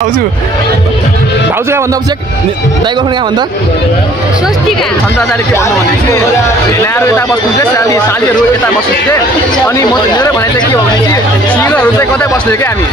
भाउजू कहाँ भन्दा अभिषेक दाइको कहाँ भन्दा स्वस्तिका सन्ताचारी के भन्नु भने नारो यता बस्नु चाहिँ सालीहरू यता बस्नु चाहिँ अनि म मेरो भनाइ चाहिँ के हो भने सिलहरू चाहिँ कतै बस्नु क्या हामी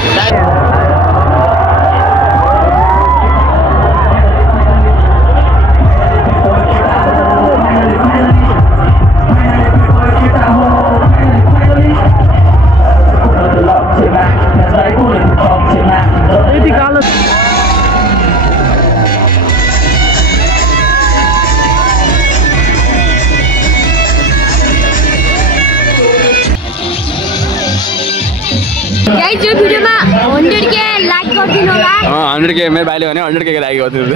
गाइस यो भिडियोमा 100k लाइक गरिदिनु होला 100k मेरो भाइले भने 100k लाइक गरिदिनु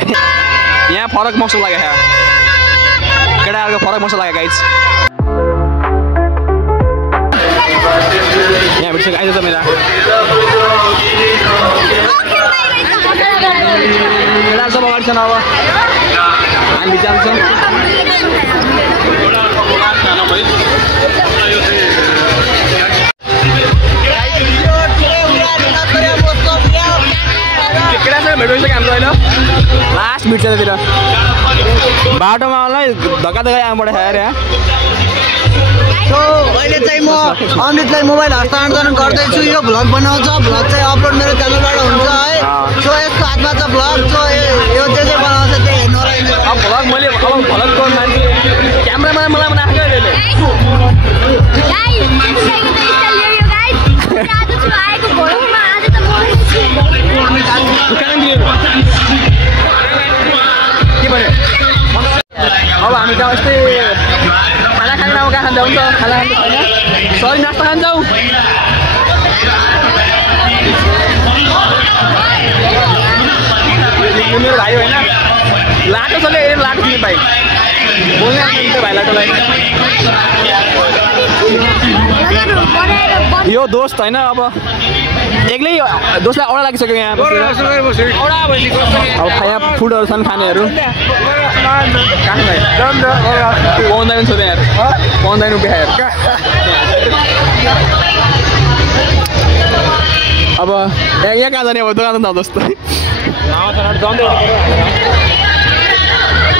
यहाँ फरक महसुस लाग्यो केटाहरुको फरक महसुस लाग्यो गाइस यहाँ भिडियो आइज त मेरा केटा सब अगाडि छन् अब हामी जान्छौँ लास्ट मिट चाहिँ बाटोमा मलाई धक्का आउनु पर्छ यहाँ सो अहिले चाहिँ म अमृतलाई मोबाइल हस्तान्तरण गर्दैछु यो भ्लग बनाउँछ भ्लग चाहिँ अपलोड मेरो च्यानलबाट हुन्छ है सो यसको हातमा छ भ्लग सो यो जे बनाउँछ त्यही हेर्नु होला अब भ्लग मैले अब भ्लगको मान्छे क्यामेरामा मलाई बनाएको थियो अब हामी त यस्तै खाना खाने ठाउँ कहाँ खान्छ हुन्छ खाना खान्छ छैन सरी नास्ता खान्छौँ मेरो भाइ होइन लाटो छ लाटो किने भाइ बोल्ने भाइ लाटोलाई यो दोस्त होइन अब एक्लै दोस्तलाई औडा लागिसक्यो यहाँ अब यहाँ फुडहरू छन् खानेहरू पाउँदैन छ यहाँ पाउँदैन बिहार अब यहाँ कहाँ जाने अब दोकान त दोस्त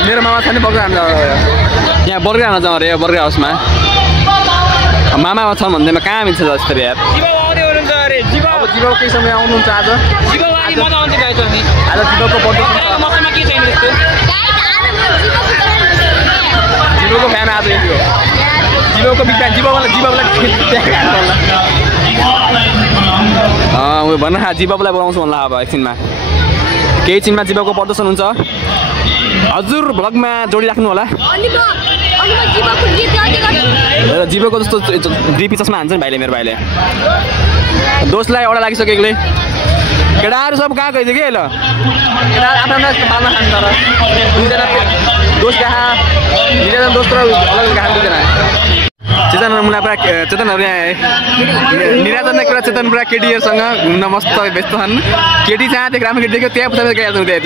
मेरो मामा छ नि बर्गर खान यहाँ बर्गर खान जाउँ अरे बर्गर हाउसमा मामा छन् भन्दैमा कहाँ मिल्छ जस्तो यार अब जीवको केही समय आउनुहुन्छ आज जीवको जीवको फ्यान आज यो जीवको बिक्री जीवलाई भन्न जीवलाई बनाउँछु भन्ला अब एकछिनमा केही छिनमा जीवको प्रदर्शन हुन्छ हजुर भ्लगमा जोडिराख्नु होला जीवको जस्तो डिपी चस्मा हान्छ नि भाइले मेरो भाइले दोस्तलाई एउटा लागिसक्यो एक्लै केटाहरू सब कहाँ गइदियो कि ल केटाहरू आफ्नो पाल्न खान्छ तर दुईजना दोस्त कहाँ दुईजना दोस्त र अलग कहाँ दुईजना चेतन मुना पुरा चेतनहरू यहाँ निराजन कुरा चेतन पुरा केटीहरूसँग घुम्न मस्त व्यस्त छन् केटी जहाँ देख राम्रो केटी देख्यो त्यहाँ पछाडि गइहाल्छौँ त्यहाँ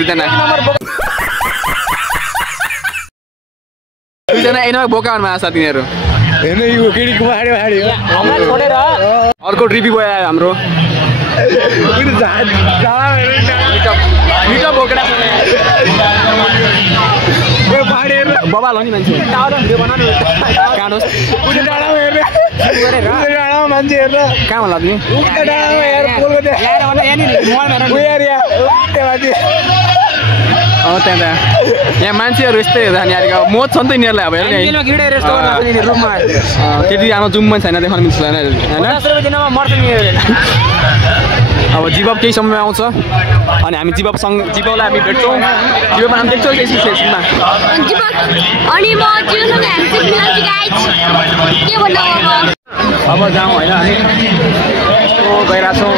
दुईजना एनमा बोकामा छ तिनीहरू अर्को ट्रिपी गयो हाम्रो बबाल हो नि मान्छे कहाँ होला तिमी त्यहाँ यहाँ मान्छेहरू यस्तै हेर्दा नि अलिक मोज छ नि त यिनीहरूलाई अब त्यति आमा जुम पनि छैन देखाउनु मिल्छ होइन अब जीवब केही समयमा आउँछ अनि हामी जीवबसँग जीवलाई हामी भेट्छौँ जीवमा हामी देख्छौँ केही सेक्सनमा अब जाउँ होइन हामी गइरहेछौँ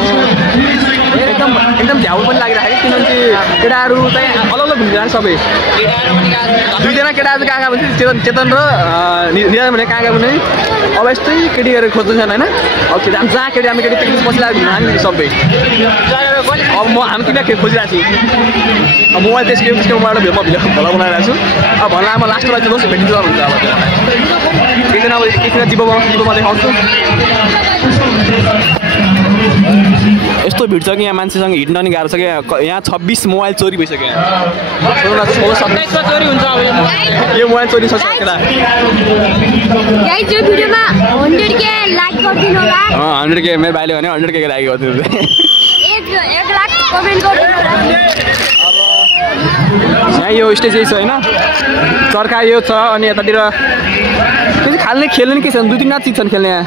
एकदम झ्याउ पनि लागिरहेको किनभने केटाहरू चाहिँ अलग अलग घुमिरहेको सबै दुईजना केटाहरू कहाँ कहाँ भने चेतन र निराजन भने कहाँ कहाँ भने अब यस्तै केटीहरू खोज्दैछन् होइन अब जहाँ केटी हामी केटी पिकनिक बसिरहेको घुम्नु सबै अब म हामी किन खोजिरहेको छु अब मोबाइल त्यसको मोबाइल म भिडियो भला बनाइरहेको छु अब भन्दा म लास्टमा चाहिँ दोस्त भेटिन्छ हुन्छ अब एकजना अब एकजना जीवमा देखाउँछु यस्तो भिड छ कि यहाँ मान्छेसँग हिँड्न नि गाह्रो छ कि यहाँ 26 मोबाइल चोरी भइसक्यो यहाँ 27 चोरी हुन्छ अब यो मोबाइल चोरी छ केटा गाइस यो भिडियोमा 100k लाइक गरिदिनु होला 100k मेरो भाइले भने 100k लाइक गरिदिनु 1 लाख कमेन्ट गरिदिनु होला यहाँ यो स्टेज यही छ होइन चर्खा यो छ अनि यतातिर खाल्ने खेल्ने नि के छ 2-3 चिज छन् खेल्ने यहाँ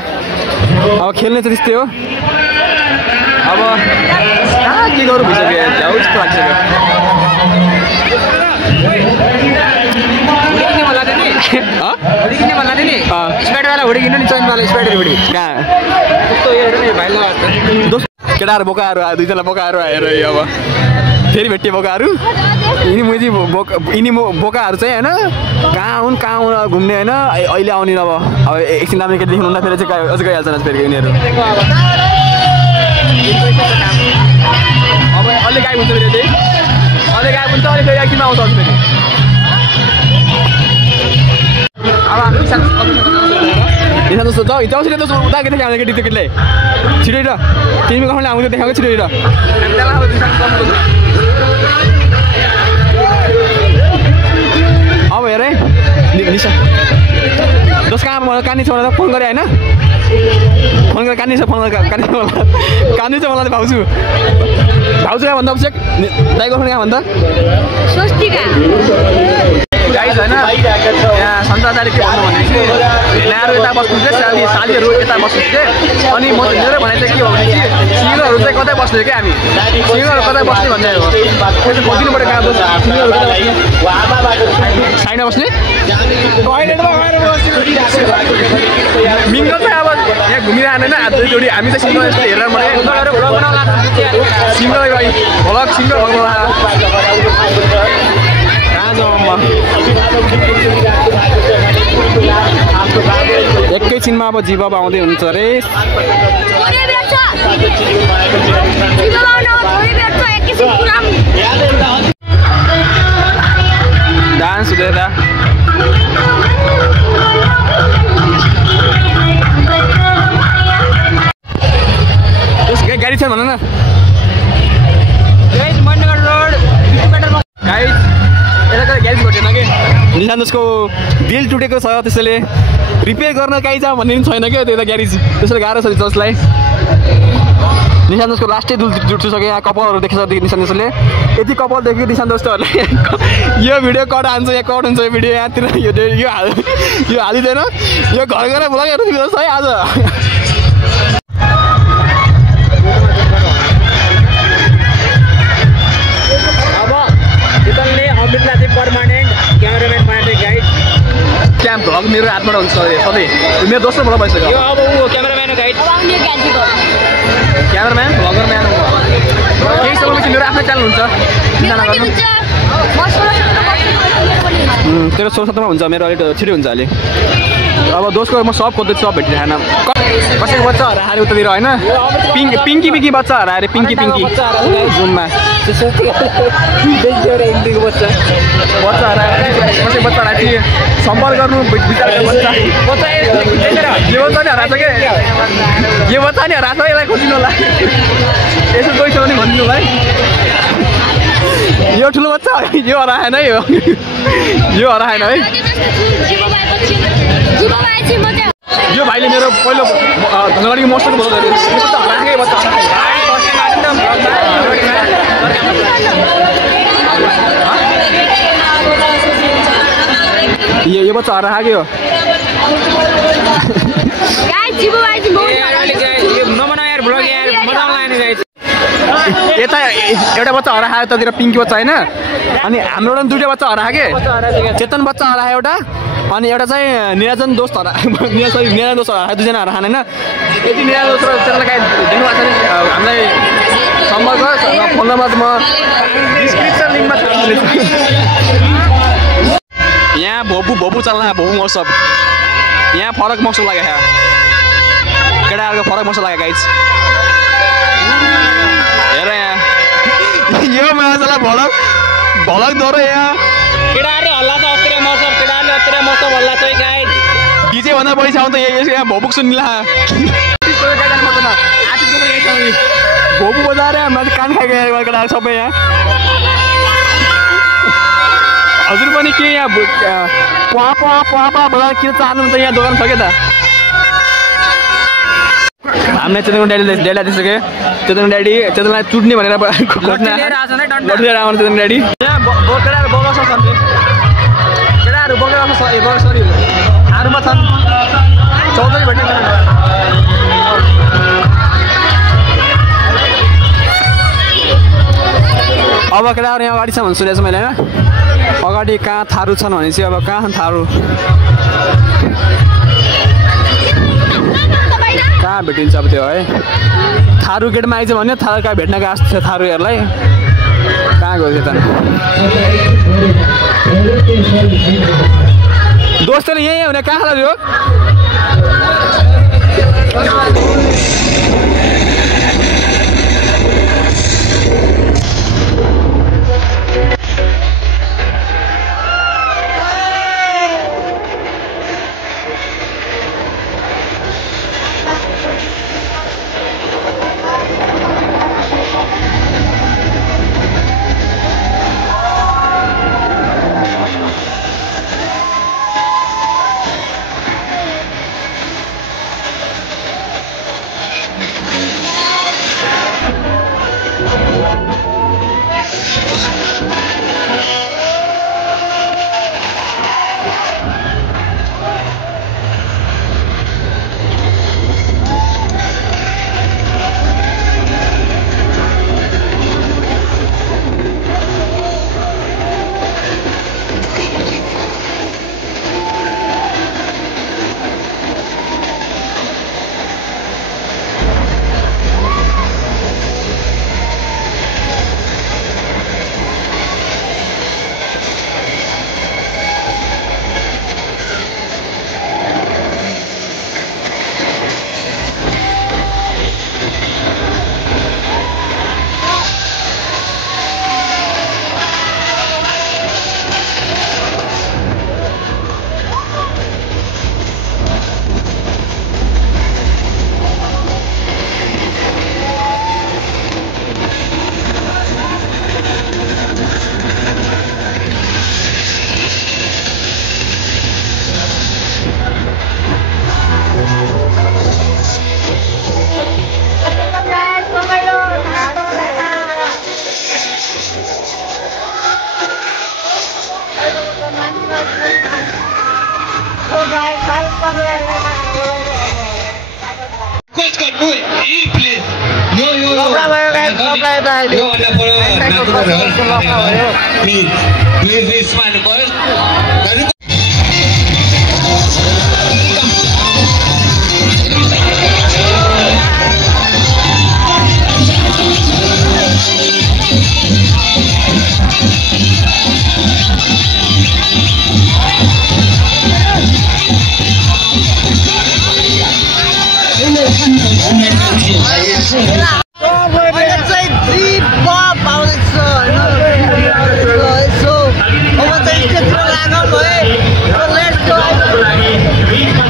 अब खेल्ने चाहिँ त्यस्तै हो अब कहाँ के गरौँ भइसक्यो झ्याउ जस्तो लागिसक्यो केटाहरू बोकाहरू आयो 2जना बोकाहरू आएर अब फेरि भेट्टे बोकाहरू यिनी बोकाहरू चाहिँ होइन कहाँ हुन् घुम्ने होइन अहिले आउने अब एकछिन राम्रो केटी देख्नु हुँदा फेरि चाहिँ अझै गइहाल्छ फेरि यिनीहरू अब अहिले गायब हुन्छ फेरि चाहिँ अहिले गायब हुन्छ अहिले फेरि एकछिनमा आउँछ फेरि अब हाम्रो निशान जस्तो जाउँ छिटो जस्तो उता केटा आउने केटी त्यो केटीलाई छिटै र तिमी कहाँले आउँछ देखाएको छिटै र अब हेर है निशा जस कहाँ कानी छ मलाई फोन गरेँ होइन फोन गरेर कानी छ फोन कानी छ मलाई भाउजू कहाँ भन्दा अभिषेक दाइ गर्नु कहाँ भन्दा स्वस्तिका गाइस होइन यहाँ सन्ताचारी के भन्नु भने चाहिँ यिनीहरू यता बस्नु चाहिँ सालीहरू यता बस्नु चाहिँ अनि म मेरो भने चाहिँ के हो भने सिङ्गरहरू चाहिँ कतै बस्ने क्या हामी सिङ्गरहरू कतै बस्ने भन्ने हो त्यो चाहिँ खोजिनु पऱ्यो कहाँ बस्ने सिङ्गरहरू कतै बस्ने साइडमा बस्ने मिङ्गल चाहिँ अब यहाँ घुमिरहने होइन आज जोडी हामी चाहिँ सिङ्गल यस्तो हेरेर भने सिङ्गल भ्लग सिङ्गल एकैछिनमा अब जीवब आउँदै हुनुहुन्छ अरे डान्स हुँदै गाडी छ भन न ग्यारेज भेटेन कि निशान जसको दिल टुटेको छ त्यसैले रिपेयर गर्न कहीँ जा भन्ने पनि छैन क्या त्यो त ग्यारेज त्यसैले गाह्रो छ जसलाई निशान जसको लास्टै दुल टुटिसक्यो यहाँ कपालहरू देखेछ निशान जसले यति कपाल देख्यो निशान जस्तोहरूले यो भिडियो कट हान्छ यहाँ कट हुन्छ यो भिडियो यहाँतिर यो हालिँदैन यो घर गएर भ्लगहरू दिँदैछ है आज क्याम्प भ्लग मेरो हातबाट हुन्छ सधैँ मेरो दोस्रो भ्लग भइसक्यो अब ऊ cameraman guide cameraman vlogger man केही समयपछि मेरो आफ्नो च्यानल हुन्छ तेरो 16-17मा हुन्छ मेरो अलिक छिटो हुन्छ अहिले अब दोस्रो म सब खोज्दैछु सब भेटिरहेन कसैको बच्चा हराएर उतातिर होइन पिङ्की बच्चा हराएर पिङ्की जुममा बच्चा हराएर कसै बच्चा हराएर सम्पर्क गर्नु विचार बच्चा यो बच्चा नि हराएको छ क्या यो बच्चा नि हराएको छ यसलाई खोजिनु होला यसो कोही छ भने भनिदिनु भाइ यो ठुलो बच्चा यो हराएन है यो हराएन है यो भाइले मेरो पहिलो ढङ्गडीको मौसमको भ्लग गरेको राखेकै बच्चा यो बच्चा हराएकै हो यता एउटा बच्चा हरायो यतातिर पिङ्की बच्चा होइन अनि हाम्रो एउटा 2टा बच्चा हरायो के चेतन बच्चा हरायो एउटा अनि एउटा चाहिँ निराजन दोस्त निराजन दोस्त हरायो 2जना हराएन होइन यति निराजन दोस्त चेतनलाई काहीँ देख्नु भएको छ भने हामीलाई सम्पर्क फोन नम्बर म डिस्क्रिप्सन लिङ्कमा यहाँ भोपू चल्ला भोपू मौसम यहाँ फरक मौसम लाग्यो केटाहरूको फरक मौसम लाग्यो गाइज हेर यहाँ यो माछालाई भलक दौरो यहाँ केटाहरूले हल्ला छ अत्रे मौसम हल्ला छ गाइज डीजे भन्दा बढी छ त यहाँ भोपुक सुन्ला भोपू बजाएर मैले कान खाइगयो केटाहरू सबै यहाँ हजुर पनि के यहाँ पा बजार किन चाहनुहुन्छ यहाँ दोकान छ के त हामीले चेतनको ड्याडीलाई दिइसक्यो चेतनलाई चुट्ने भनेर लिएर आउनु चेतन ड्याडी केटाहरू बगाउँछ केटाहरू बगाउँछ सरी हारुमा छन् चौधरी भेट्ने अब केटाहरू यहाँ अगाडि छ भने सुनेको छु मैले होइन अगाडि कहाँ थारू छन् भने चाहिँ अब कहाँ थारू कहाँ भेटिन्छ अब त्यो है थारू गेटमा आइज भन्यो थारू कहाँ भेट्न गएको थियो थारूहरूलाई कहाँ गयो त्यो त दोस्तले यहीँ हुने कहाँ लाग्यो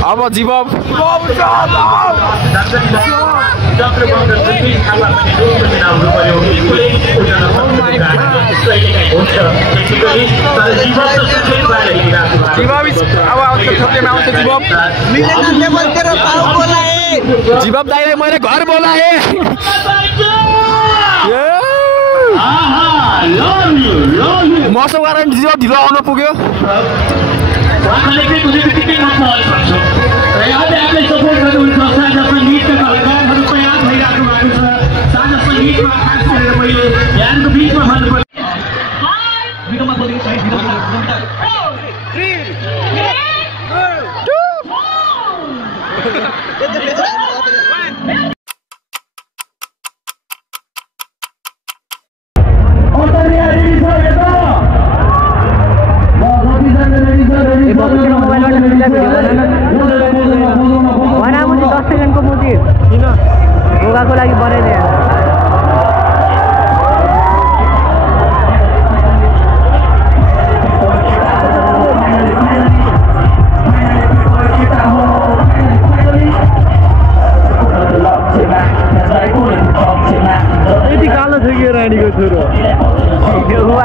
अब जीवब जीवब दाइलाई मैले घर बोलाएँ मौसम कारण जीवब ढिलो आउन पुग्यो को लागि बनाइदिए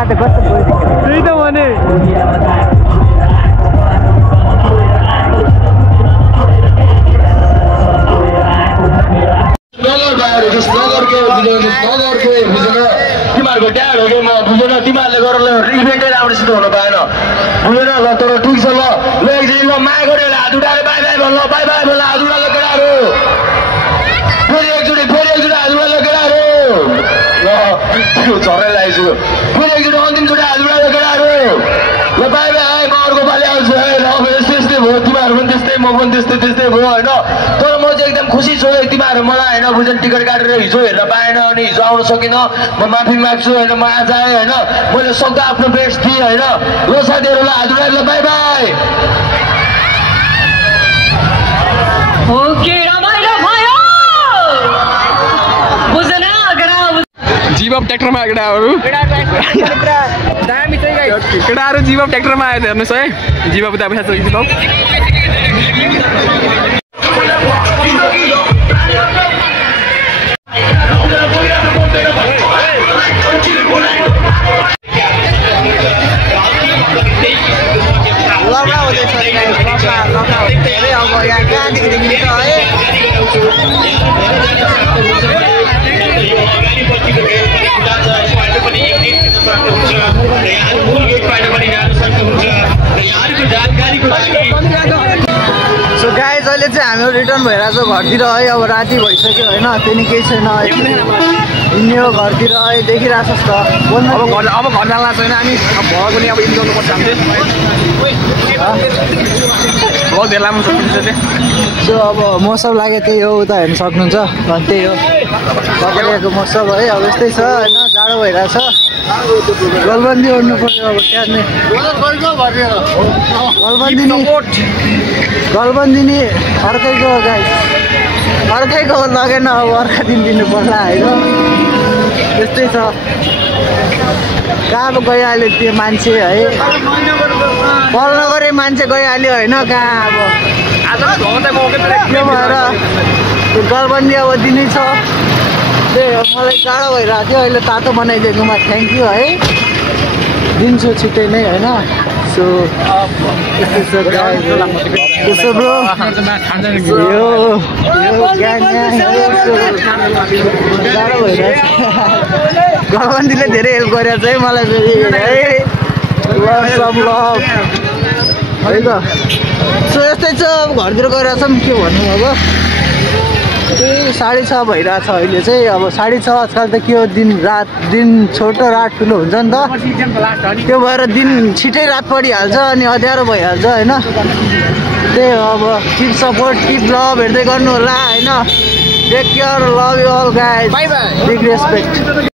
त कस्तो बोलिदिएको त्यही त भने तिमीहरूको ड्याड हो कि म बुझेन तिमीहरूले गरेर रिग्रेन्टै राम्रोसित हुन पाएन बुझेन ल तर ठिक छ ल एकछिन ल माया गरेर हात उठाएर बाई बाई भन्न बाई बाई भन्न हात उठाएर केटाहरू फेरि एकचोटि हात उठाएर केटाहरू ल त्यो झरै लगाइछु फेरि एकचोटि अन्तिमचोटि हात उठाएर केटाहरू ल बाई बाई म अर्को पालि आउँछु है ल अब यस्तै भयो तिमीहरू पनि त्यस्तै म पनि त्यस्तै भयो होइन तर म चाहिँ एकदम खुसी छु है तिमीहरू मलाई होइन बुझेन टिकट काटेर हिजो हेर्न पाएन अनि हिजो आउन सकिनँ म माफी माग्छु होइन म आज आएँ होइन मैले सक्दा आफ्नो बेस्ट दिएँ होइन ल साथीहरूलाई हात उठाएर ल बाई बाई ओके रमाइलो भयो बुझ्दैन जीवप ट्र्याक्टरमा केटाहरू केटाहरू जीवप ट्र्याक्टरमा आयो हेर्नुहोस् है जीवप उता पैसा छ लगा हुँदैछ अब यहाँ कहाँदेखि देखिन्छ है सो गाइज अहिले चाहिँ हामीहरू रिटर्न भइरहेको छ घरतिर है अब राति भइसक्यो होइन त्यही केही छैन हिँड्ने हो घरतिर है देखिरहेको छ त अब घर जानु छैन हामी अब भयो पनि अब इन्जोय गर्नुपर्छ हामीले बहुत धेरै लामो सक्नुहुन्छ सो अब मौसम लाग्यो त्यही हो उता हेर्नु सक्नुहुन्छ त्यही हो ककरियाको मौसम है अब यस्तै छ होइन जाडो भइरहेछ गलबन्दी ओढ्नु पर्यो अब त्यहाँ गलबन्दी नि अर्कैको गाई अर्कैको लगेन अब अर्का दिन दिनु पर्ला होइन यस्तै छ कहाँ अब गइहाल्यो त्यो मान्छे है कल नगरे मान्छे गइहाल्यो होइन कहाँ अब त्यो भएर त्यो गलबन्दी अब दिनै छ त्यही हो मलाई जाडो भइरहेको थियो अहिले तातो बनाइदिएकोमा थ्याङ्क यू है दिन्छु छिट्टै नै होइन सो यस्तो छ त्यसो ब्रो यो जाडो भइरहेछ गलबन्दीले धेरै हेल्प गरेको छ है मलाई फेरि है त सो यस्तै छ अब घरतिर गइरहेको छौँ के भन्नु अब त्यही 6:30 भइरहेछ अहिले चाहिँ अब 6:30 आजकल त के हो दिन छोटो रात ठुलो हुन्छ नि त त्यो भएर दिन छिटै रात परिहाल्छ अनि अँध्यारो भइहाल्छ होइन त्यही हो अब किप सपोर्ट किप लभ हेर्दै गर्नु होला होइन take care love you all guys big respect